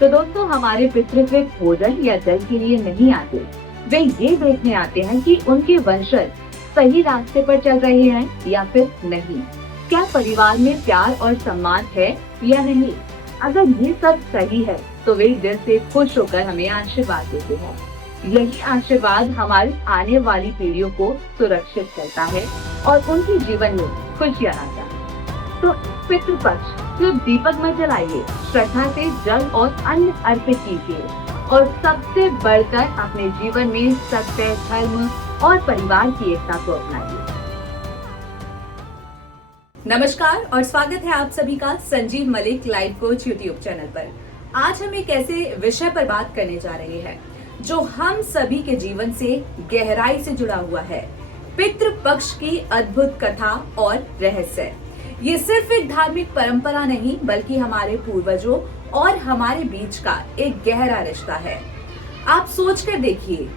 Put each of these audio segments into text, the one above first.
तो दोस्तों, हमारे पितृ सिर्फ भोजन या जल के लिए नहीं आते, वे ये देखने आते हैं कि उनके वंशज सही रास्ते पर चल रहे हैं या फिर नहीं। क्या परिवार में प्यार और सम्मान है या नहीं। अगर ये सब सही है तो वे दिल से खुश होकर हमें आशीर्वाद देते हैं। यही आशीर्वाद हमारी आने वाली पीढ़ियों को सुरक्षित करता है और उनके जीवन में खुशियाँ लाता है। तो पितृपक्ष सिर्फ दीपक मत जलाइए, श्रद्धा से जल और अन्न अर्पित कीजिए और सबसे बढ़कर अपने जीवन में सत्य, धर्म और परिवार की एकता को अपनाइए। नमस्कार और स्वागत है आप सभी का Sanjeev Malik life coach YouTube channel पर। आज हम एक ऐसे विषय पर बात करने जा रहे हैं जो हम सभी के जीवन से गहराई से जुड़ा हुआ है, पितृपक्ष की अद्भुत कथा और रहस्य। ये सिर्फ एक धार्मिक परंपरा नहीं बल्कि हमारे पूर्वजों और हमारे बीच का एक गहरा रिश्ता है। आप सोचकर देखिए,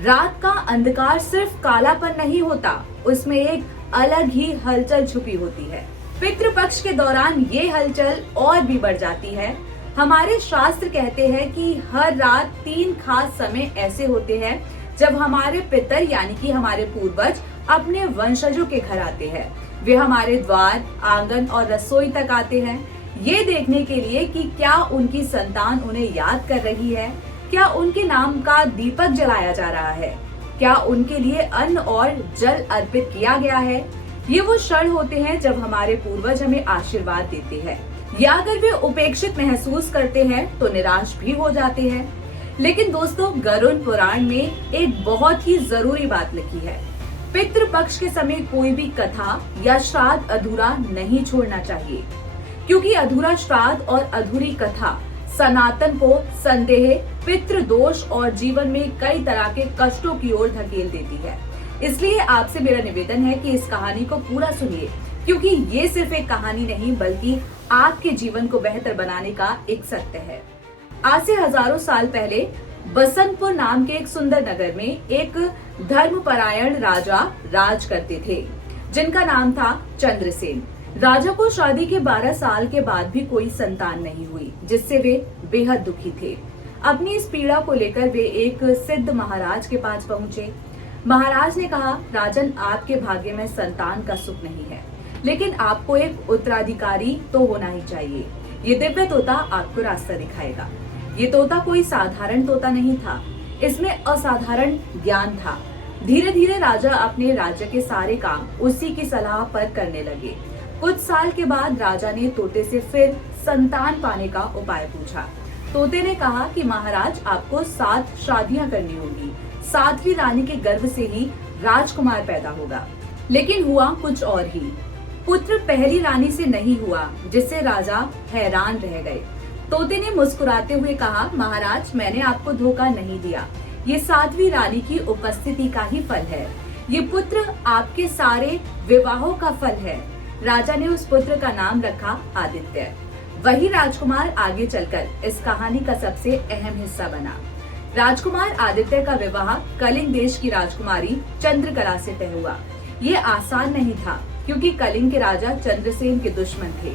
रात का अंधकार सिर्फ कालापन नहीं होता, उसमें एक अलग ही हलचल छुपी होती है। पितृपक्ष के दौरान ये हलचल और भी बढ़ जाती है। हमारे शास्त्र कहते हैं कि हर रात 3 खास समय ऐसे होते हैं जब हमारे पितर यानी कि हमारे पूर्वज अपने वंशजों के घर आते हैं। वे हमारे द्वार, आंगन और रसोई तक आते हैं, ये देखने के लिए कि क्या उनकी संतान उन्हें याद कर रही है, क्या उनके नाम का दीपक जलाया जा रहा है, क्या उनके लिए अन्न और जल अर्पित किया गया है। ये वो क्षण होते हैं जब हमारे पूर्वज हमें आशीर्वाद देते हैं, या अगर वे उपेक्षित महसूस करते हैं तो निराश भी हो जाते हैं। लेकिन दोस्तों, गरुड़ पुराण में एक बहुत ही जरूरी बात लिखी है, पितृपक्ष के समय कोई भी कथा या श्राद्ध अधूरा नहीं छोड़ना चाहिए, क्योंकि अधूरा श्राद्ध और अधूरी कथा सनातन को संदेह, पितृदोष और जीवन में कई तरह के कष्टों की ओर धकेल देती है। इसलिए आपसे मेरा निवेदन है कि इस कहानी को पूरा सुनिए, क्योंकि ये सिर्फ एक कहानी नहीं बल्कि आपके जीवन को बेहतर बनाने का एक सत्य है। आज से हजारों साल पहले बसंतपुर नाम के एक सुंदर नगर में एक धर्मपरायण राजा राज करते थे, जिनका नाम था चंद्रसेन। राजा को शादी के 12 साल के बाद भी कोई संतान नहीं हुई, जिससे वे बेहद दुखी थे। अपनी इस पीड़ा को लेकर वे एक सिद्ध महाराज के पास पहुंचे। महाराज ने कहा, राजन, आपके भाग्य में संतान का सुख नहीं है, लेकिन आपको एक उत्तराधिकारी तो होना ही चाहिए। ये दिव्य तोता आपको रास्ता दिखाएगा। ये तोता कोई साधारण तोता नहीं था, इसमें असाधारण ज्ञान था। धीरे धीरे राजा अपने राज्य के सारे काम उसी की सलाह पर करने लगे। कुछ साल के बाद राजा ने तोते से फिर संतान पाने का उपाय पूछा। तोते ने कहा कि महाराज, आपको 7 शादियां करनी होगी, 7वीं रानी के गर्भ से ही राजकुमार पैदा होगा। लेकिन हुआ कुछ और ही। पुत्र पहली रानी से नहीं हुआ, जिससे राजा हैरान रह गए। तोते ने मुस्कुराते हुए कहा, महाराज, मैंने आपको धोखा नहीं दिया, ये 7वीं रानी की उपस्थिति का ही फल है। ये पुत्र आपके सारे विवाहों का फल है। राजा ने उस पुत्र का नाम रखा आदित्य। वही राजकुमार आगे चलकर इस कहानी का सबसे अहम हिस्सा बना। राजकुमार आदित्य का विवाह कलिंग देश की राजकुमारी चंद्रकला से तय हुआ। ये आसान नहीं था, क्योंकि कलिंग के राजा चंद्रसेन के दुश्मन थे।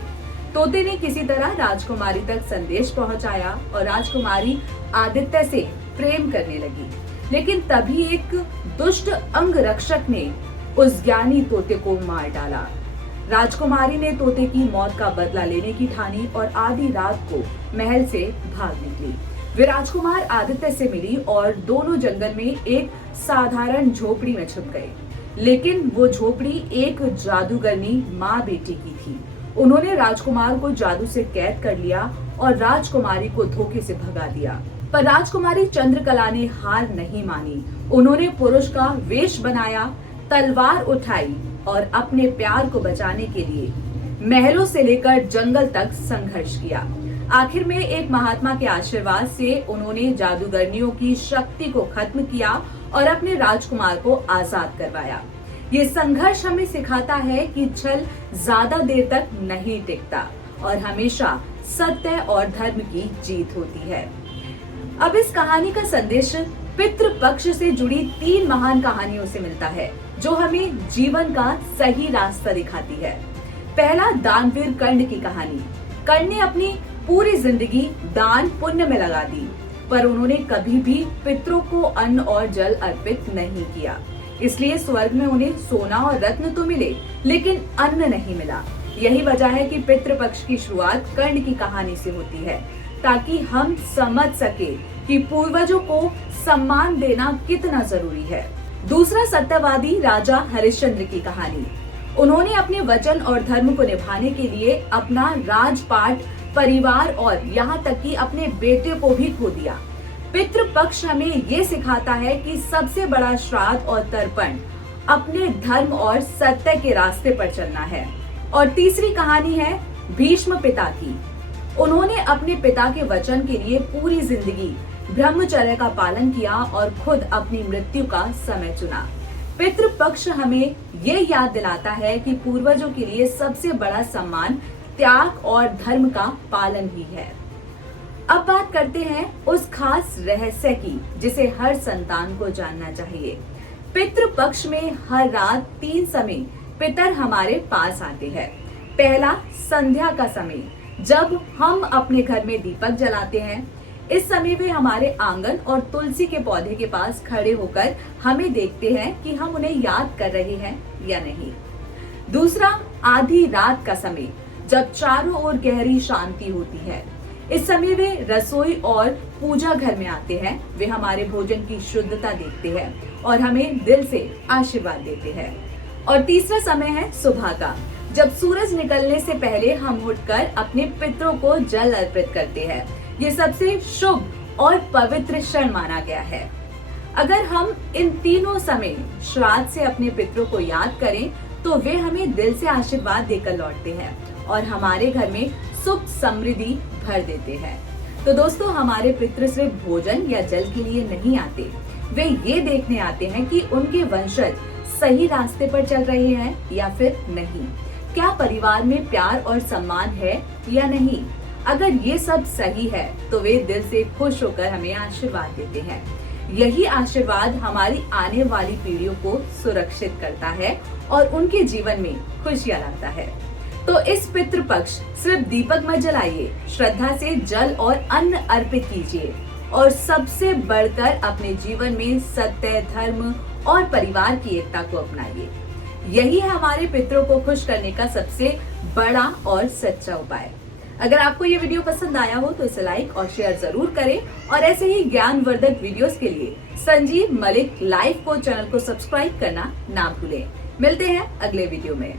तोते ने किसी तरह राजकुमारी तक संदेश पहुंचाया और राजकुमारी आदित्य से प्रेम करने लगी। लेकिन तभी एक दुष्ट अंगरक्षक ने उस ज्ञानी तोते को मार डाला। राजकुमारी ने तोते की मौत का बदला लेने की ठानी और आधी रात को महल से भाग निकली। वे राजकुमार आदित्य से मिली और दोनों जंगल में एक साधारण झोपड़ी में छुप गए। लेकिन वो झोपड़ी एक जादूगरनी माँ बेटी की थी। उन्होंने राजकुमार को जादू से कैद कर लिया और राजकुमारी को धोखे से भगा दिया। पर राजकुमारी चंद्रकला ने हार नहीं मानी। उन्होंने पुरुष का वेश बनाया, तलवार उठाई और अपने प्यार को बचाने के लिए महलों से लेकर जंगल तक संघर्ष किया। आखिर में एक महात्मा के आशीर्वाद से उन्होंने जादूगरनियों की शक्ति को खत्म किया और अपने राजकुमार को आजाद करवाया। ये संघर्ष हमें सिखाता है कि छल ज्यादा देर तक नहीं टिकता और हमेशा सत्य और धर्म की जीत होती है। अब इस कहानी का संदेश पितृपक्ष से जुड़ी 3 महान कहानियों से मिलता है, जो हमें जीवन का सही रास्ता दिखाती है। पहला, दानवीर कर्ण की कहानी। कर्ण ने अपनी पूरी जिंदगी दान पुण्य में लगा दी, पर उन्होंने कभी भी पितरों को अन्न और जल अर्पित नहीं किया। इसलिए स्वर्ग में उन्हें सोना और रत्न तो मिले, लेकिन अन्न नहीं मिला। यही वजह है कि पितृपक्ष की शुरुआत कर्ण की कहानी से होती है, ताकि हम समझ सके कि पूर्वजों को सम्मान देना कितना जरूरी है। दूसरा सत्यवादी राजा हरिश्चंद्र की कहानी। उन्होंने अपने वचन और धर्म को निभाने के लिए अपना राजपाट, परिवार और यहाँ तक कि अपने बेटे को भी खो दिया। पितृपक्ष हमें ये सिखाता है कि सबसे बड़ा श्राद्ध और तर्पण अपने धर्म और सत्य के रास्ते पर चलना है। और तीसरी कहानी है भीष्म पिता की। उन्होंने अपने पिता के वचन के लिए पूरी जिंदगी ब्रह्मचर्य का पालन किया और खुद अपनी मृत्यु का समय चुना। पितृपक्ष हमें ये याद दिलाता है कि पूर्वजों के लिए सबसे बड़ा सम्मान त्याग और धर्म का पालन ही है। अब बात करते हैं उस खास रहस्य की जिसे हर संतान को जानना चाहिए। पितृपक्ष में हर रात 3 समय पितर हमारे पास आते हैं। पहला, संध्या का समय, जब हम अपने घर में दीपक जलाते हैं। इस समय वे हमारे आंगन और तुलसी के पौधे के पास खड़े होकर हमें देखते हैं कि हम उन्हें याद कर रहे हैं या नहीं। दूसरा, आधी रात का समय, जब चारों ओर गहरी शांति होती है। इस समय वे रसोई और पूजा घर में आते हैं। वे हमारे भोजन की शुद्धता देखते हैं और हमें दिल से आशीर्वाद देते हैं। और तीसरा समय है सुबह का, जब सूरज निकलने से पहले हम उठकर अपने पितरों को जल अर्पित करते हैं। ये सबसे शुभ और पवित्र क्षण माना गया है। अगर हम इन तीनों समय श्राद्ध से अपने पितरों को याद करें तो वे हमें दिल से आशीर्वाद देकर लौटते हैं और हमारे घर में सुख समृद्धि भर देते हैं। तो दोस्तों, हमारे पितृ सिर्फ भोजन या जल के लिए नहीं आते, वे ये देखने आते हैं कि उनके वंशज सही रास्ते पर चल रहे हैं या फिर नहीं। क्या परिवार में प्यार और सम्मान है या नहीं। अगर ये सब सही है तो वे दिल से खुश होकर हमें आशीर्वाद देते हैं। यही आशीर्वाद हमारी आने वाली पीढ़ियों को सुरक्षित करता है और उनके जीवन में खुशियां लाता है। तो इस पितृपक्ष सिर्फ दीपक मत जलाइए, श्रद्धा से जल और अन्न अर्पित कीजिए और सबसे बढ़कर अपने जीवन में सत्य, धर्म और परिवार की एकता को अपनाइए। यही है हमारे पितरों को खुश करने का सबसे बड़ा और सच्चा उपाय। अगर आपको ये वीडियो पसंद आया हो तो इसे लाइक और शेयर जरूर करें और ऐसे ही ज्ञानवर्धक वीडियोस के लिए संजीव मलिक लाइव को चैनल को सब्सक्राइब करना ना भूलें। मिलते हैं अगले वीडियो में।